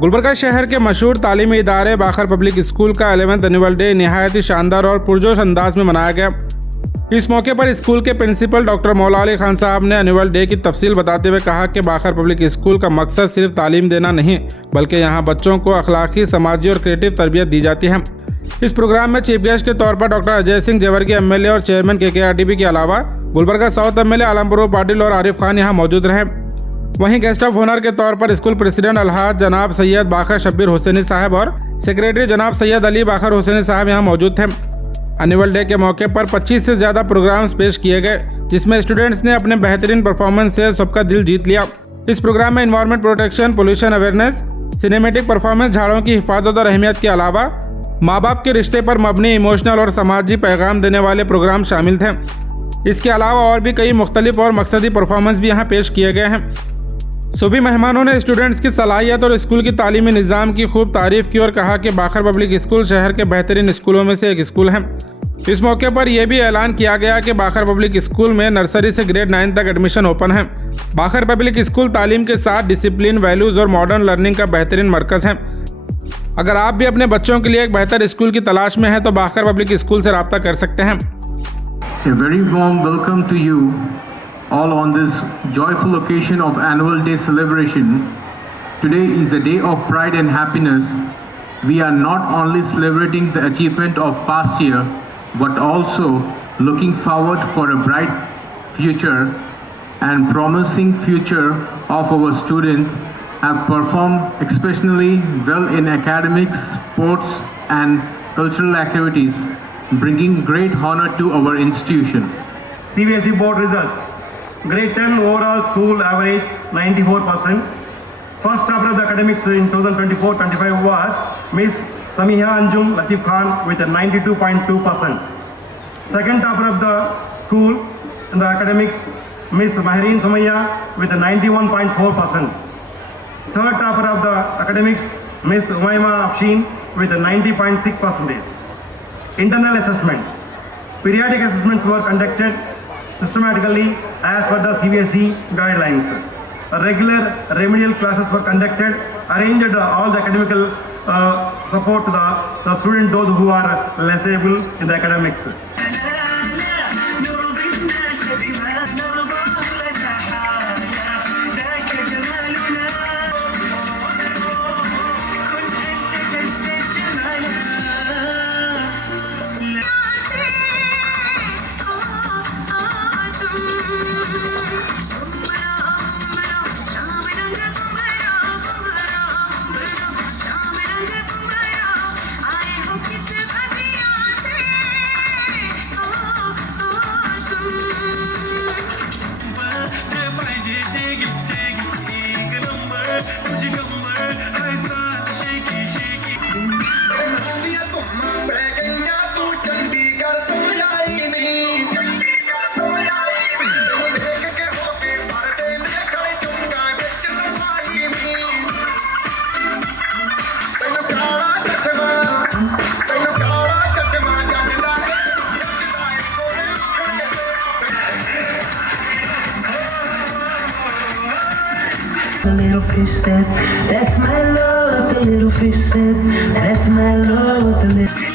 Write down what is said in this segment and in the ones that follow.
गुलबर्गा शहर के मशहूर तालीमी इदारे बाखर पब्लिक स्कूल का 11th एनुअल डे निहायत ही शानदार और पुरजोश अंदाज में मनाया गया। इस मौके पर स्कूल के प्रिंसिपल डॉक्टर मौला अली खान साहब ने एनुअल डे की तफसील बताते हुए कहा कि बाखर पब्लिक स्कूल का मकसद सिर्फ तालीम देना नहीं, बल्कि यहाँ बच्चों को अखलाकी, समाजी और क्रिएटिव तरबियत दी जाती है। इस प्रोग्राम में चीफ गेस्ट के तौर पर डॉक्टर अजय सिंह जेवर्गी एमएलए और चेयरमैन KKRTB के अलावा गुलबर्गा साउथ एमएलए आलम फरूख पाटिल और आरिफ खान यहाँ मौजूद रहे। वहीं गेस्ट ऑफ ऑनर के तौर पर स्कूल प्रेसिडेंट अलहाज जनाब सैयद बाखर शब्बीर हुसैनी साहब और सेक्रेटरी जनाब सैयद अली बाखर हुसैनी साहब यहाँ मौजूद थे। एनुअल डे के मौके पर 25 से ज़्यादा प्रोग्राम्स पेश किए गए, जिसमें स्टूडेंट्स ने अपने बेहतरीन परफॉर्मेंस से सबका दिल जीत लिया। इस प्रोग्राम में environment protection, pollution awareness, cinematic performance, झाड़ों की हिफाजत और अहमियत के अलावा माँ बाप के रिश्ते पर मबनी इमोशनल और समाजी पैगाम देने वाले प्रोग्राम शामिल थे। इसके अलावा और भी कई मुख्तलिफ और मकसदी परफॉर्मेंस भी यहाँ पेश किए गए हैं। सभी मेहमानों ने स्टूडेंट्स की सलाहियत और स्कूल की तालीमी निज़ाम की खूब तारीफ़ की और कहा कि बाखर पब्लिक स्कूल शहर के बेहतरीन स्कूलों में से एक स्कूल है। इस मौके पर यह भी ऐलान किया गया कि बाखर पब्लिक स्कूल में नर्सरी से ग्रेड 9 तक एडमिशन ओपन है। बाखर पब्लिक स्कूल तालीम के साथ डिसिप्लिन, वैल्यूज़ और मॉडर्न लर्निंग का बेहतरीन मरकज़ है। अगर आप भी अपने बच्चों के लिए एक बेहतर स्कूल की तलाश में हैं तो बाखर पब्लिक स्कूल से रब्ता कर सकते हैं। A very warm welcome to you all on this joyful occasion of Annual Day celebration. Today is a day of pride and happiness. We are not only celebrating the achievement of past year, but also looking forward for a bright future and promising future of our students have performed exceptionally well in academics, sports and cultural activities, bringing great honor to our institution. CBSE board results. Grade 10 overall school average 94%. First topper of the academics in 2024-25 was Miss Samiha Anjum Latif Khan with a 92.2%. Second topper of the school in the academics, Miss Mahreen Sumaya with a 91.4%. Third topper of the academics, Miss Umayma Afshin with a 90.6%. Internal assessments. Periodic assessments were conducted systematically as per the CBSE guidelines. Regular remedial classes were conducted, arranged all the academical support to the students, those who are less able in the academics. The little fish said, "That's my love." The little fish said, "That's my love." The little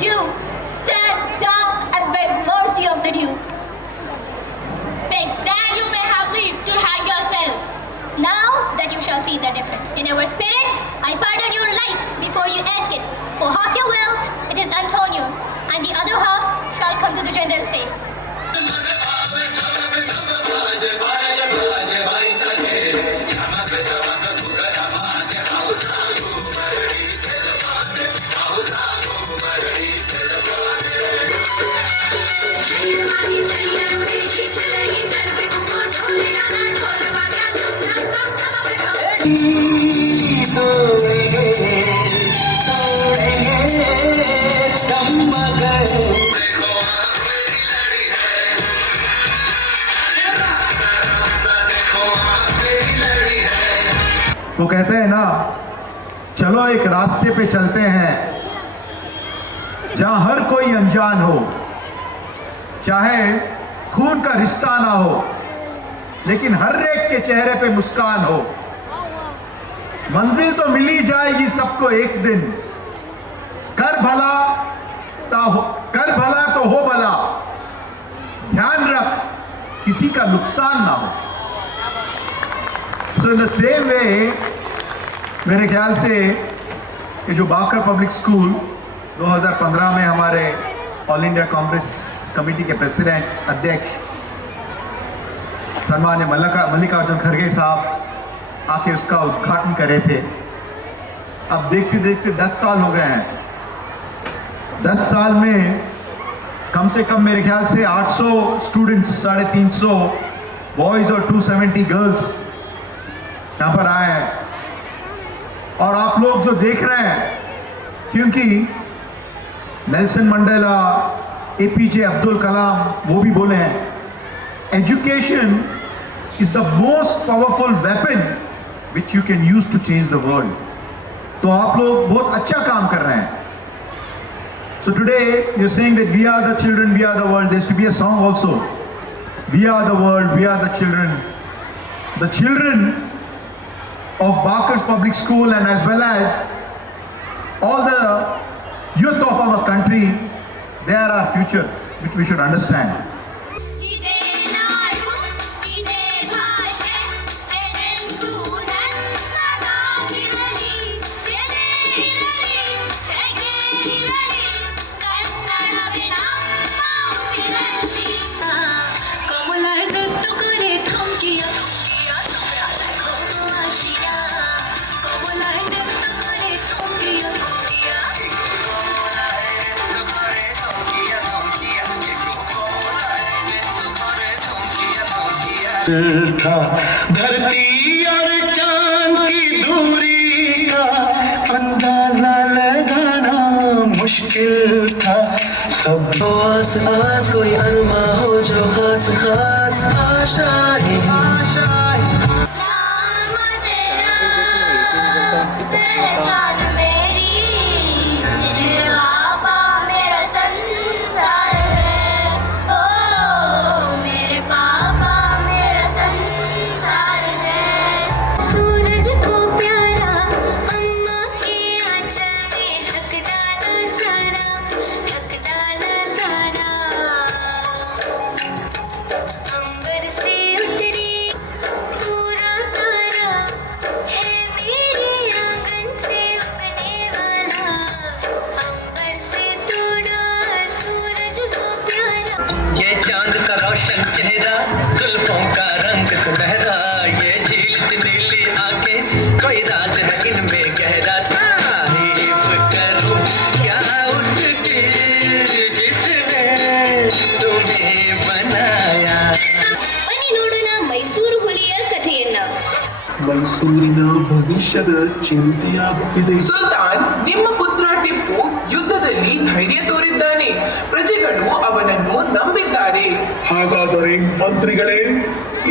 You stand down and beg mercy of the dew. Beg that you may have leave to hang yourself. Now that you shall see the difference in our spirit, I pardon your life before you ask it. For half your wealth, it is Antonio's, and the other half shall come to the general state. वो कहते हैं ना, चलो एक रास्ते पे चलते हैं जहां हर कोई अनजान हो, चाहे खून का रिश्ता ना हो, लेकिन हर एक के चेहरे पे मुस्कान हो। मंजिल तो मिली जाएगी सबको एक दिन, कर भला तो हो भला, ध्यान रख किसी का नुकसान ना हो। सो इन द सेम वे, मेरे ख्याल से ये जो बाकर पब्लिक स्कूल 2015 में हमारे ऑल इंडिया कांग्रेस कमेटी के प्रेसिडेंट अध्यक्ष सम्मान्य मल्लिकार्जुन खड़गे साहब आके उसका उद्घाटन कर रहे थे। अब देखते देखते 10 साल हो गए हैं। 10 साल में कम से कम मेरे ख्याल से 800 स्टूडेंट्स, 350 बॉयज़ और 270 गर्ल्स यहाँ पर आए हैं। और आप लोग जो देख रहे हैं, क्योंकि Nelson Mandela, APJ Abdul Kalam वो भी बोले हैं, education is the most powerful weapon which you can use to change the world. तो आप लोग बहुत अच्छा काम कर रहे हैं। So today you're saying that we are the children, we are the world. There used to be a song also. We are the world, we are the children. The children of Baker's Public School and as well as all the youth of our country, they are our future, which we should understand. ಇದೇ ನಾಡು ಇದೇ ಭಾಷೆ ಎದೆಂದೂರ ನಾವಿರಲಿ ಎಲೆ ಇರಲಿ ಹೇಗೆ ಇರಲಿ ಕನ್ನಡವಿನ ಮಾತಿರಲಿ কমলার দত্ত করে থমকিয়া আসিয়া, কমলার দত্ত করে থমকিয়া था धरती और चांद की दूरी का अंदाजा लगाना मुश्किल था। सब आस पास कोई अरमा हो जो खास खास आशा है नाम तेरा पहचान मेरी मेरे पापा मेरा संसार है ओ मेरे पापा मेरा संसार है सूरज को प्यारा अम्मा के आंचल में ढक डाला सारा अंबर से उतरी पूरा तारा है मेरे आंगन से उगने वाला अंबर से तोड़ा सूरज को प्यारा ये चांद सा रोशन चेहरा, जुल्फों का रंग सुनहरा, ये झील से नीली आंखें, कोई राज है इनमें गहरा। तारीफ करूं क्या उसकी जिसने तुम्हें बनाया। ಬನ್ನಿ ನೋಡೋಣ ಮೈಸೂರು ಹುಲಿಯ ಕಥೆಯನ್ನ ಮೈಸೂರಿನ ಭವಿಷ್ಯದ ಚಿಂತೆಯಾಗುತ್ತಿದೆ. ಸುಲ್ತಾನ್, ನಿಮ್ಮ ಪುತ್ರ ಟಿಪ್ಪು ಯುದ್ಧದಲ್ಲಿ ಧೈರ್ಯ ತೋರಿದ್ದಾನೆ. ಪ್ರಜೆಗಳು ಅವನನ್ನು ನಂಬಿದ್ದಾರೆ. ಹಾಗಾದರೆ ಮಂತ್ರಿಗಳೇ,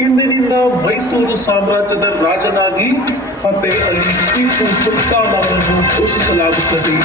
ಇಂದಿನಿಂದ ಮೈಸೂರು ಸಾಮ್ರಾಜ್ಯದ ರಾಜನಾಗಿ ಮತ್ತೆ ಅಲ್ಲಿ ಟಿಪ್ಪು ಸುಲ್ತಾನ್ ಅವರನ್ನು ಘೋಷಿಸಲಾಗುತ್ತದೆ.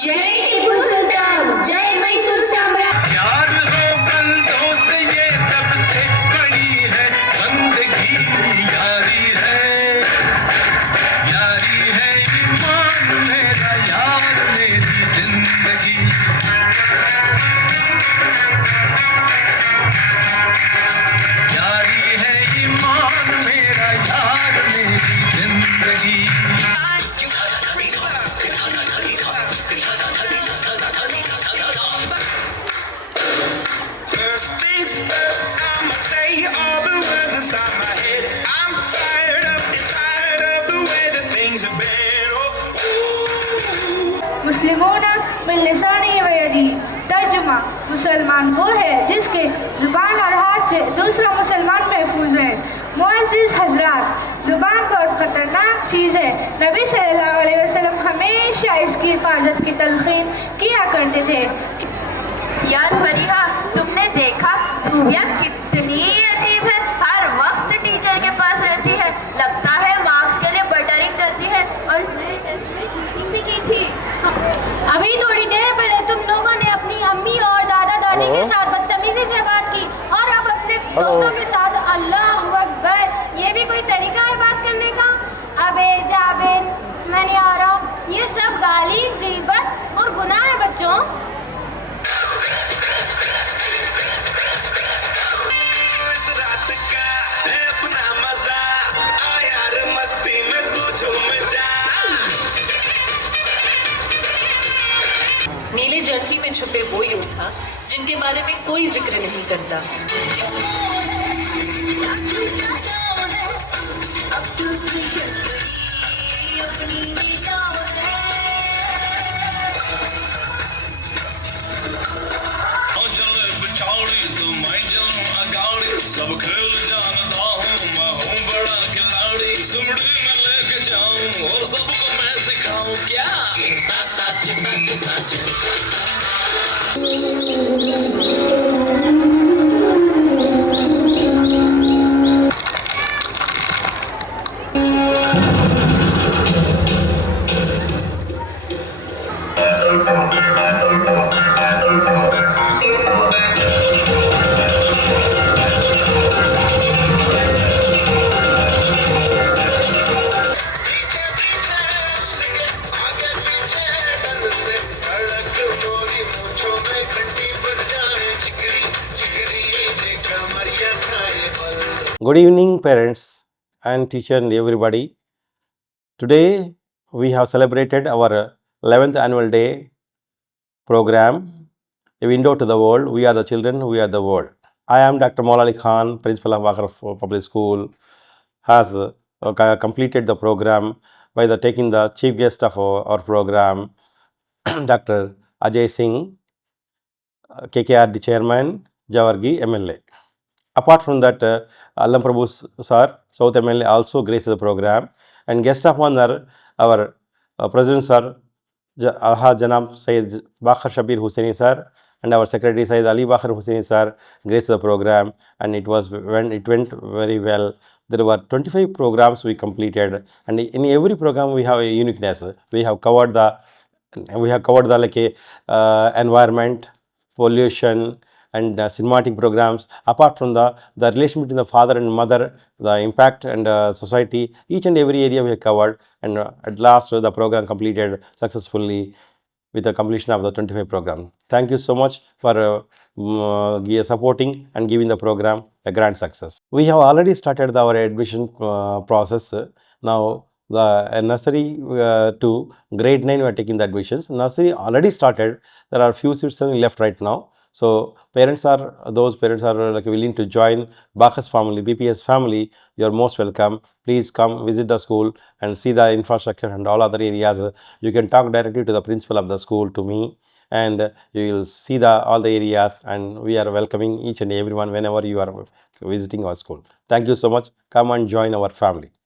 जय टीपू सुल्तान, जय मैसूर साम्राज्य। मुसलमान वो है जिसके ज़ुबान और हाथ से दूसरा मुसलमान महफूज है। मुअज़्ज़िज़ हज़रात, ज़ुबान बहुत ख़तरनाक चीज़ है। नबी सल्लल्लाहु अलैहि वसल्लम हमेशा इसकी हिफाजत की तलक़ीन किया करते थे। यार फरीहा, तुमने देखा सूफिया कितनी अजीब है, हर वक्त टीचर के पास रहती है, लगता है मार्क्स के लिए बटरिंग करती है और इसने चीटिंग भी की थी। अभी थोड़ी देर पहले तुम लोगों ने अपनी अम्मी और दादा दादी के साथ बदतमीजी से बात की और अब अपने दोस्तों के साथ अल्लाहु अकबर, ये भी कोई तरीका है बात करने का? अबे जावेद, मैं नहीं आ रहा हूँ। ये सब गाली गीबत और गुनाह है बच्चों। इस रात का है अपना मजा, आ यार मस्ती में तू झूम जा। नीले जर्सी में छुपे वो योद्धा जिनके बारे में कोई जिक्र नहीं करता। सब खेल जानता हूँ, मैं हूँ बड़ा खिलाड़ी, सुमड़ी में लेके जाऊँ और सबको मैं सिखाऊँ क्या। Good evening, parents and teacher and everybody. Today we have celebrated our 11th annual day program, A Window to the World. We are the children, we are the world. I am Dr. Maulali Khan, Principal of Wakar Public School, has completed the program by taking the chief guest of our program, Dr. Ajay Singh, KKRD Chairman, Jawargi MLA. Apart from that, Allam Prabhu sir, South MLA, also graced the program, and guest of honor, our President sir, Janab Sayyid Bakhar Shabir Hussaini sir, and our Secretary Sayyid Ali Bakhar Hussaini sir graced the program, and it went very well. There were 25 programs we completed, and in every program we have a uniqueness. We have covered the like environment, pollution, and cinematic programs. Apart from the relation between the father and mother, the impact and society, each and every area we have covered, and at last the program completed successfully with the completion of the 25 program. Thank you so much for supporting and giving the program a grand success. We have already started our admission process. Now the nursery to grade 9 we are taking the admissions. Nursery already started. There are few seats left right now. So those parents are like willing to join Bacchus family, BPS family. You are most welcome. Please come visit the school and see the infrastructure and all other areas. You can talk directly to the principal of the school, to me, and you will see all the areas, and we are welcoming each and everyone whenever you are visiting our school. Thank you so much. Come and join our family.